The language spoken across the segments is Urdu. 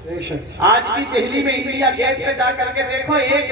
آج بھی دہلی میں انڈیا گیٹ پہ جا کر کے دیکھو 1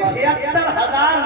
76,000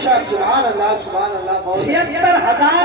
76,000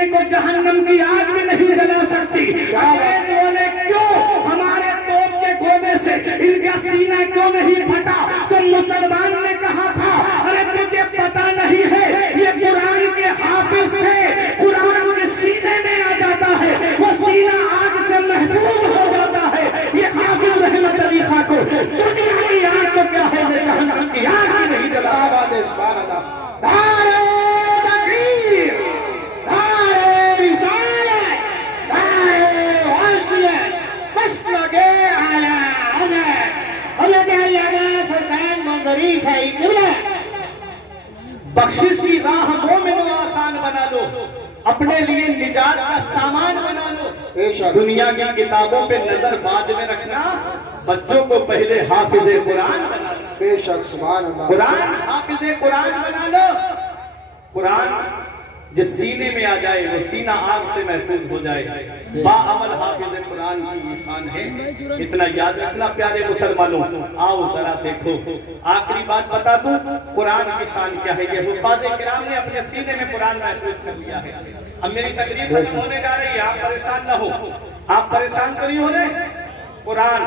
سینے کو جہنم کی آگ بھی نہیں جلا سکتی. انگریزوں نے کیوں ہمارے توپ کے گولے سے ان کا سینہ کیوں نہیں پھٹا؟ تو مسلمان نے کہا تھا ارے تجھے پتا نہیں ہے یہ قرآن کے حافظ تھے. قرآن جس سینے میں آ جاتا ہے وہ سینہ آگ سے محفوظ ہو جاتا ہے. یہ حافظ رحمت علی خان کو دنیا کی آگ کو کیا ہے یہ جہنم کی آگ ہی نہیں جلا. سبحان اللہ. دارے تکبیر، دارے رسالت، دارے وصلت، مسلک اعلی حضرت حضرت علامہ فرقان منظری صاحب قبلہ. بخشش کی راہ مومن و آسان بنا لو، اپنے لیے نجات کا سامان بنا لو. بے شک. دنیا کی کتابوں پہ نظر بعد میں رکھنا، بچوں کو پہلے حافظ قرآن بنا لو. بے شک. سبحان اللہ. قرآن حافظ قرآن بنا لو. قرآن جس سینے میں آ جائے وہ سینہ آگ سے محفوظ ہو جائے. باعمل حافظ قرآن کی یہ شان ہے. اتنا یاد رکھنا پیارے مسلمانوں. آؤ ذرا دیکھو، آخری بات بتا دوں قرآن کی شان کیا ہے. یہ حفاظ کرام نے اپنے سینے میں قرآن محفوظ کر دیا ہے. اب میری تقریر ختم ہونے جا رہی ہے، آپ پریشان نہ ہو. آپ پریشان تو نہیں ہو رہے؟ قرآن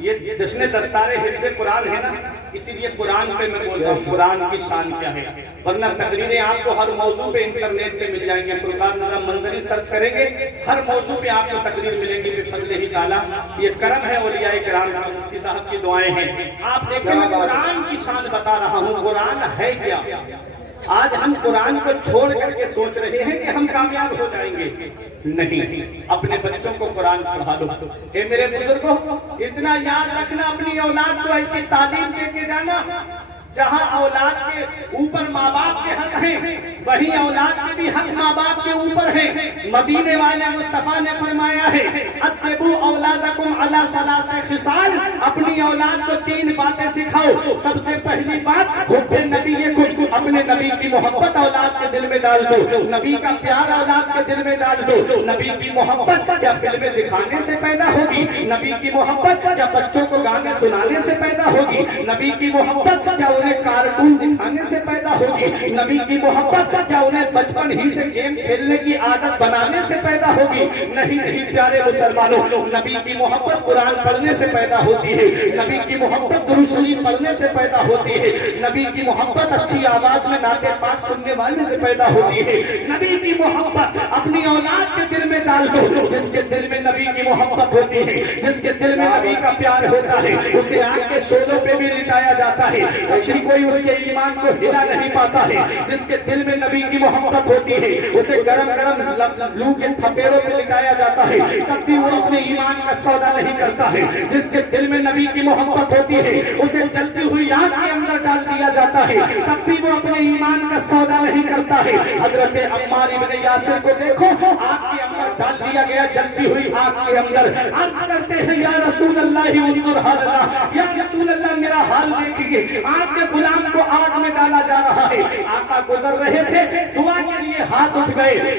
یہ جشن دستار حفظ قرآن ہے نا، اسی لیے قرآن پہ میں بول رہا ہوں قرآن کی شان کیا ہے. ورنہ تقریریں آپ کو ہر موضوع پہ انٹرنیٹ پہ مل جائیں گے. فرقان نظام منظری سرچ کریں گے، ہر موضوع پہ آپ کو تقریر ملیں گی بفضل ہی تعالیٰ. یہ کرم ہے اولیاء کرام کا، مفتی صاحب کی دعائیں ہیں. آپ دیکھیں میں قرآن کی شان بتا رہا ہوں. قرآن ہے کیا؟ آج ہم قرآن کو چھوڑ کر کے سوچ رہے ہیں کہ ہم کامیاب ہو جائیں گے. نہیں، اپنے بچوں کو قرآن پڑھا دو. اے میرے بزرگوں، اتنا یاد رکھنا، اپنی اولاد کو ایسی تعلیم دے کے جانا جہاں اولاد کے اوپر ماں باپ کے حق ہیں، وہیں اولاد کے بھی حق ماں باپ کے اوپر ہیں. مدینے والے مصطفیٰ نے فرمایا ہے ادبوا اولادکم علی ثلاث خصال. اپنی اولاد کو 3 باتیں سکھاؤ. سب سے پہلی بات حب نبیکم، اپنے نبی کی محبت اولاد کے دل میں ڈال دو. نبی کا پیار اولاد کے دل میں ڈال دو. نبی کی محبت کیا فلمیں دکھانے سے پیدا ہوگی؟ نبی کی محبت کیا بچوں کو گانے سنانے سے پیدا ہوگی؟ نبی کی محبت کیا انہیں کارٹون دکھانے سے پیدا ہوگی؟ نبی کی محبت کیا انہیں بچپن ہی سے گیم کھیلنے کی عادت بنانے سے پیدا ہوگی؟ نہیں پیارے مسلمانوں، نبی کی محبت قرآن پڑھنے سے پیدا ہوتی ہے. نبی کی محبت درود شریف پڑھنے سے پیدا ہوتی ہے. نبی کی محبت اچھی آواز میں نعت پاک سننے والے سے پیدا ہوتی ہے. نبی کی محبت اپنی اولاد کے دل میں ڈال دو. جس کے دل میں نبی کی محبت ہوتی ہے، جس کے دل میں نبی کا پیار ہوتا ہے، اسے آگ کے شعلوں پہ بھی لٹایا جاتا ہے، کوئی اس کے ایمان کو ہلا نہیں پاتا ہے. جس کے دل میں نبی کی محبت ہوتی ہے اسے گرم گرم لو کے تھپیڑوں پہ لٹایا جاتا ہے، تب بھی وہ اپنے ایمان کا سودا نہیں کرتا ہے. جس کے دل میں نبی کی محبت ہوتی ہے اسے چلتی ہوئی آگ کے اندر ڈال دیا جاتا ہے، تب بھی وہ اپنے ایمان کا سودا نہیں کرتا ہے. حضرت عمار ابن یاسر کو دیکھو، آگ کے اندر ڈال دیا گیا جلتی ہوئی آگ کے اندر. عرض کرتے ہیں یا رسول اللہ انظر حالنا، یا رسول اللہ میرا حال دیکھیے. آپ کے غلام کو آگ میں ڈالا جا رہا ہے. آقا گزر رہے تھے، دعا کے لیے ہاتھ اٹھ گئے.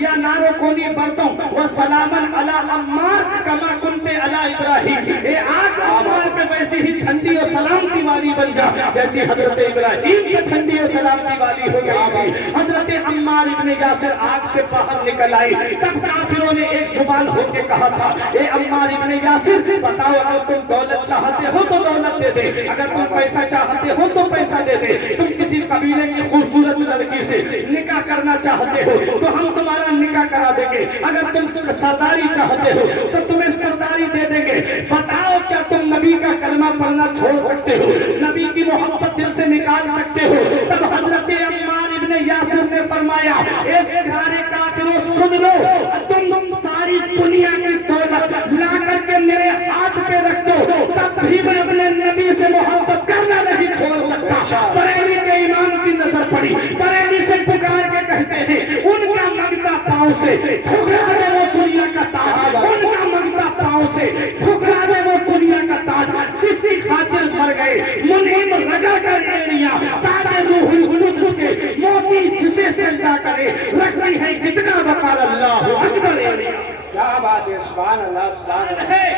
یا نارو کونی بردوں وسلامن علی عمار کما کنتے علی ابراہیم. اے آگ عمار پہ ویسی ہی ٹھنڈی و سلامتی والی بن جا جیسی حضرت ابراہیم پہ ٹھنڈی و سلامتی والی ہو گئی تھی. حضرت عمار ابن یاسر آگ سے باہر نکل آئے. تب کافروں نے ایک زبان ہو کے کہا تھا اے عمار ابن یاسر بتاؤ، اگر تم دولت چاہتے ہو تو دولت دے دے، اگر تم پیسہ چاہتے ہو تو پیسہ دے دے. تم کسی قبیلے کی خوبصورت لڑکی سے نکاح کرنا چاہتے ہو تو ہم تمہارا نکاح کرا دیں گے. اگر تم سرداری چاہتے ہو تو تمہیں سرداری دے دیں گے. بتاؤ کیا تم نبی کا کلمہ پڑھنا چھوڑ سکتے ہو؟ نبی کی محبت دل سے نکال سکتے ہو؟ تب حضرت عمار ابن یاسر نے فرمایا اے سارے کافروں سن لو، تم ساری دنیا کی دولت لا کر کے میرے ہاتھ پہ رکھ دو، تب بھی میں اپنے نبی سے محبت کرنا نہیں چھوڑ سکتا. بریلی کے امام کی نظر پڑی، بریلی سے پکار کے کہتے ہیں ان کا منگتا پاؤں سے ٹھکرا دے وہ دنیا کا تاج، ان کا منگتا پاؤں سے ٹھکرا دے وہ دنیا کا تاج. جس کی خاطر مر گئے منیم رجا کر ایڑیاں تاج روح القدس کے موتی جسے سجدہ کرے رکھتی ہے کتنا وقار اللہ اکبر ایڑیاں. کیا بات ہے، سبحان اللہ. سبحان ہے.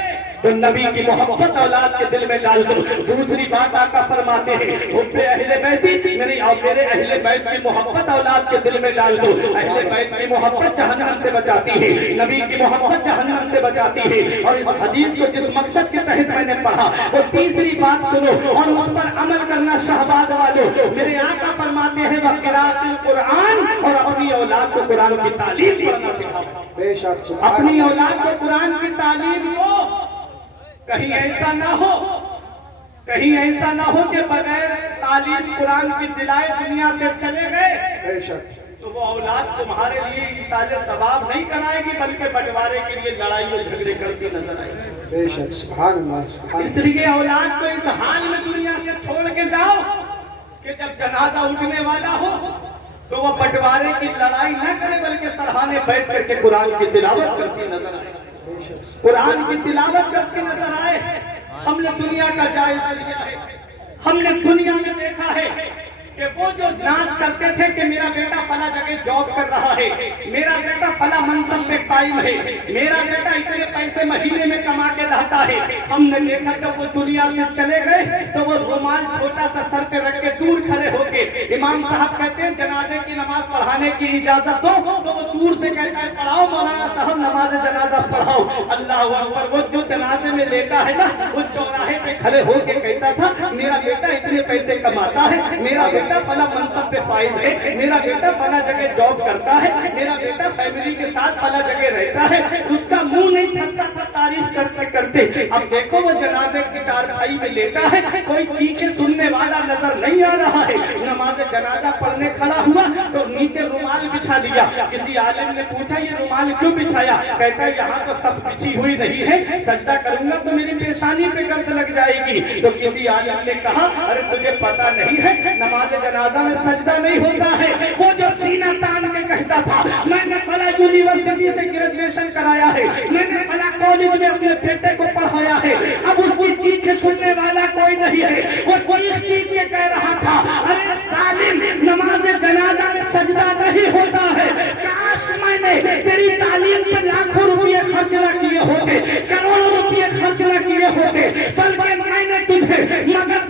تو نبی کی محبت اولاد کے دل میں ڈال دو۔ دوسری بات آقا فرماتے ہیں حب اہل بیتی، میرے اہل بیت کی محبت اولاد کے دل میں ڈال دو۔ اہل بیت کی محبت جہنم سے بچاتی ہے، نبی کی محبت جہنم سے بچاتی ہے۔ اور اس حدیث کو جس مقصد کے تحت میں نے پڑھا وہ تیسری بات سنو اور اس پر عمل کرنا شہباز والوں۔ میرے آقا فرماتے ہیں وقراءۃ القرآن، اور اپنی اولاد کو قرآن کی تعلیم پڑھنا سکھاؤ۔ بے شک اپنی اولاد کو قرآن کی تعلیم دو۔ کہیں ایسا نہ ہو، کہیں ایسا نہ ہو کہ بغیر تعلیم قرآن کی دلائے دنیا سے چلے گئے بے شک تو وہ اولاد تمہارے لیے ایصال ثواب نہیں کرائے گی بلکہ بٹوارے کے لیے لڑائی و جھگڑے کرتی نظر آئے گی۔ بے شک سبحان اللہ سبحان اس لیے اولاد کو اس حال میں دنیا سے چھوڑ کے جاؤ کہ جب جنازہ اٹھنے والا ہو تو وہ بٹوارے کی لڑائی نہ کرے بلکہ سرہانے بیٹھ کر کے قرآن کی تلاوت کرتی نظر آئے، قرآن کی تلاوت کرتی نظر آئے۔ ہم نے دنیا کا جائزہ لیا ہے، ہم نے دنیا میں دیکھا ہے کہ وہ جو ناز کرتے تھے کہ میرا بیٹا فلاں جگہ جاب کر رہا ہے، میرا بیٹا فلاں منصب پہ قائم ہے، میرا بیٹا اتنے پیسے مہینے میں کما کے رہتا ہے، ہم نے دیکھا جب وہ دنیا سے چلے گئے تو وہ رومال چھوٹا سا سر پہ رکھ کے دور کھڑے ہو کے امام صاحب کہتے ہیں جنازے کی نماز پڑھانے کی اجازت دو، تو وہ دور سے کہتا ہے پڑھاؤ مولانا صاحب نماز جنازہ پڑھاؤ۔ اللہ اکبر، وہ جو جنازے میں لیتا ہے نا وہ چوراہے پہ کھڑے ہو کے کہتا تھا میرا بیٹا اتنے پیسے کماتا ہے، میرا بیٹا فلاں منصب پہ فائز ہے، میرا بیٹا فلاں جگہ جاب کرتا ہے، میرا بیٹا فیملی کے ساتھ فلاں جگہ رہتا ہے۔ اس کا منہ نہیں تھکتا تھا تعریف کرتے کرتے۔ اب دیکھو وہ جنازے کی چارپائی میں لیٹا ہے، کوئی چیخے سننے والا نظر نہیں آ رہا ہے۔ نماز جنازہ پڑھنے کھڑا ہوا تو نیچے رومال بچھا دیا۔ کسی عالم نے پوچھا یہ رومال کیوں بچھایا؟ کہتا ہے یہاں تو سب بچھی ہوئی نہیں ہے، سجدہ کروں گا تو میری پیشانی پہ گرد لگ جائے گی۔ تو کسی عالم نے کہا ارے تجھے پتا نہیں ہے نماز جنازہ میں سجدہ نہیں ہوتا ہے۔ وہ جو سینہ تان کے کہتا تھا میں نے فلاں یونیورسٹی سے گریجویشن کرایا ہے، میں نے فلاں کالج میں اپنے بیٹے کو پڑھایا ہے، اب اس کی چیخیں سننے والا کوئی نہیں ہے، وہ چیخ کے کہہ رہا تھا ارے ظالم نماز جنازہ میں سجدہ نہیں ہوتا ہے، کاش میں نے تیری تعلیم پر لاکھوں روپے خرچ نہ کیے ہوتے، کروڑوں روپے خرچ نہ کیے ہوتے، بلکہ میں نے تجھے مگر